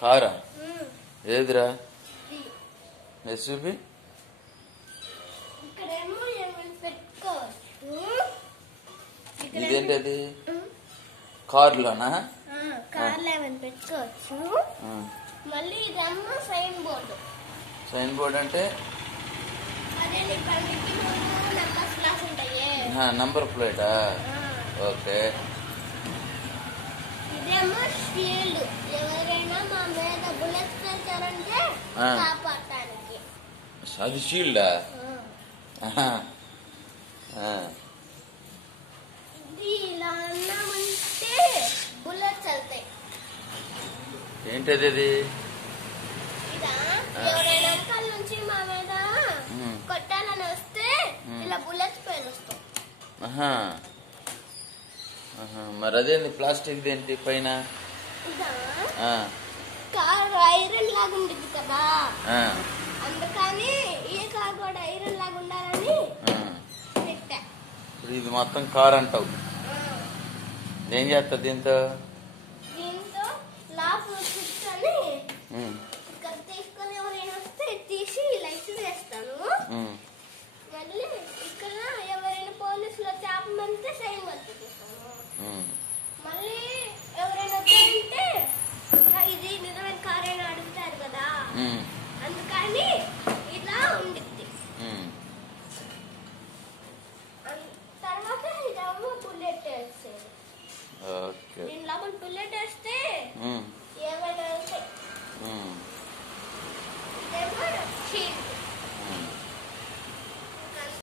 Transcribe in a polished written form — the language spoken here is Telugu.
కారా ఏదిరా చూపి. ఇదేంటి అది కారులోనా? కార్లో ఏమైనా పెట్టుకోవచ్చు. మళ్ళీ ఇదేమో సైన్ బోర్డు. సైన్ బోర్డు అంటే నంబర్ ప్లేటా? ఓకే. ఇదేమో షీల్డ్. ఎవరైనా మా మీద బుల్లెట్స్ తెచ్చారంటే కాపాడటానికి. అది షీల్డా? ఇది ఇలా అన్నామంటే బుల్లెట్స్ వెళ్తాయి. ఏంటది అది? ఇదా ఎవరైనా కళ్ళ నుంచి మా మీద కొట్టాలని వస్తే ఇలా బుల్లెట్స్ పైన వస్తాం. మరి అదేంటి ప్లాస్టిక్ దేంటి పైన? కార్ ఐరన్ లాగా ఉంటుంది కదా, అందుకని ఈ కార్ కూడా ఐరన్ లాగా ఉండాలని పెట్టా. ఇప్పుడు ఇది మొత్తం కార్ అంటావు. ఏం చేస్తా దీంతో? దీంతో లోపల కూర్చొని ఇక్కడ తీసుకొని ఎవరైనా వస్తే తీసి లైట్స్ వేస్తాను. మళ్ళీ ఇక్కడ ఎవరైనా పోలీసులు చేపమంటే సైన్ పట్టుకుంటాను. మళ్ళీ ఎవరైనా తింటే ఇది నిజమైన కారైనా అడుగుతారు కదా, అందుకని ఇలా ఉండిద్ది. తర్వాత ఇదేమో బుల్లెట్ వేసేది. దీని లోపల బుల్లెట్ వేస్తే ఏమైనా